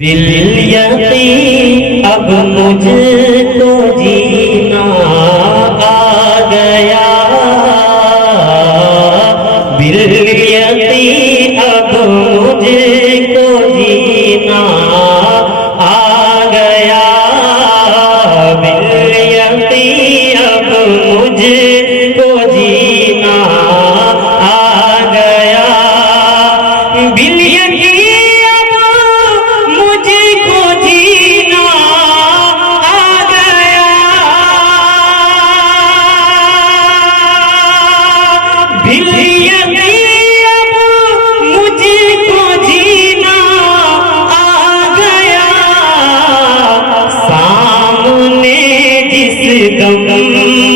باليقين اب مجھ کو جینا آ گیا، باليقين اب مجھ کو جینا آ گیا، باليقين اب مجھ کو جینا آ گیا، باليقين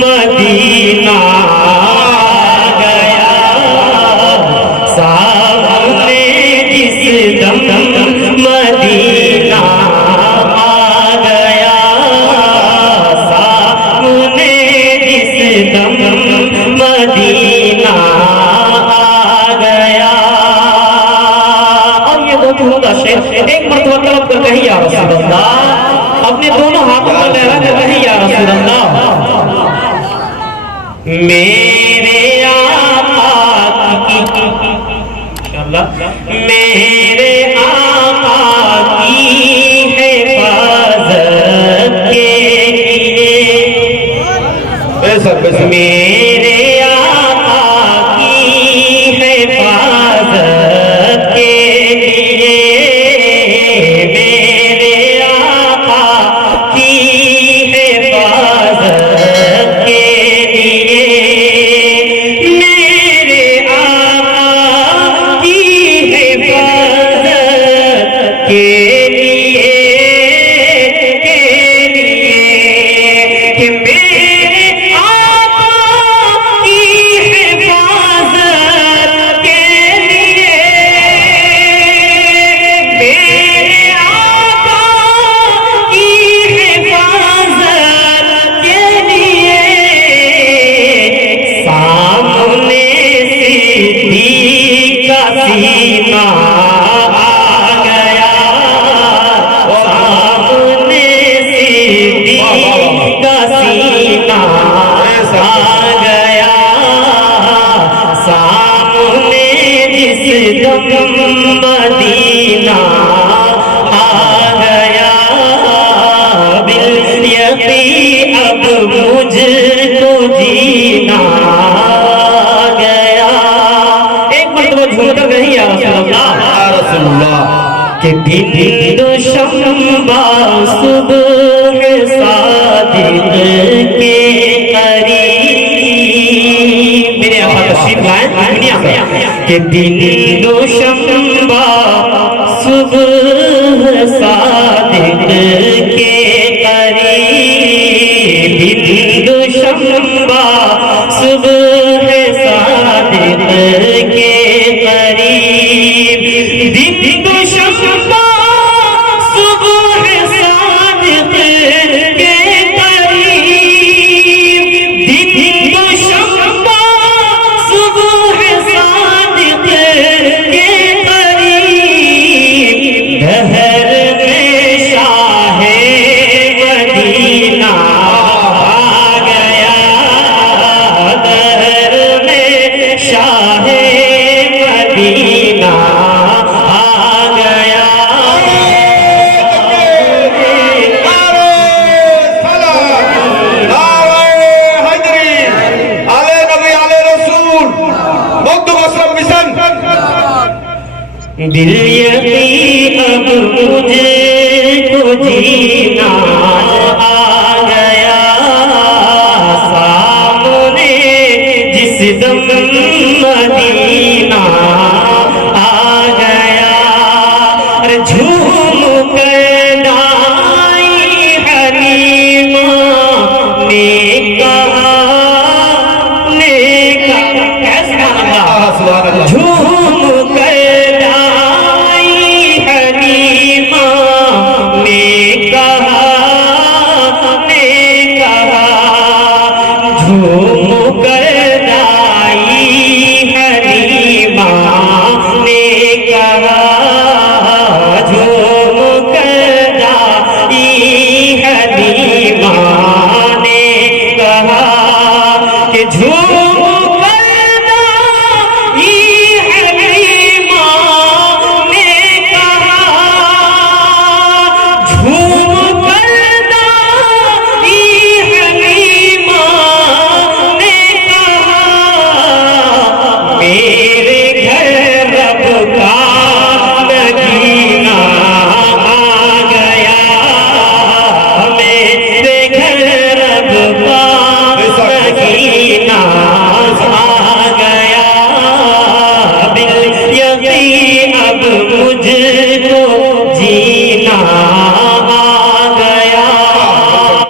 مدینہ آ گیا، سامنے جس دم مدینہ آ گیا، سامنے جس دم مدینہ آ گیا۔ اور یہ بہت ہوتا شیخ ایک مرتبہ طلب کر کہیں یا رسول اللہ، اپنے دونوں ہاتھوں کو لہرا کر کہیں یا رسول اللہ، میرے آقا کی انشاءاللہ میرے آقا کی حفاظت کے لیے، میرے آقا کی حفاظت کے لیے، میرے آقا کی حفاظت کے لیے، میرے آقا کی حفاظت کے لیے، کہ میرے آقا کی حفاظت کے لیے، میرے آقا کی حفاظت کے لیے، سامنے صدیق کا سینہ آ گیا، سامنے صدیق کا سینہ آ گیا، سامنے جس دم مدینہ آ گیا، باليقين اب مجھ کو جینا آ گیا۔ ایک مرتبہ جھوم کر کہیں یا رسول اللہ، کہ دن دوشنبہ صبح صادق کے قریب، میرے آقا تشریف لائیں دنیا میں، کہ دن دوشنبہ صبح صادق کے قریب، دن دوشنبہ صبح صادق کے قریب، دن دوشنبہ صبح صادق کے قریب، دن دوشنبہ صبح صادق کے قریب، دہر میں شاہ مدینہ آ گیا، دہر میں شاہ مدینہ آ گیا۔ باليقين اب مجھ کو جینا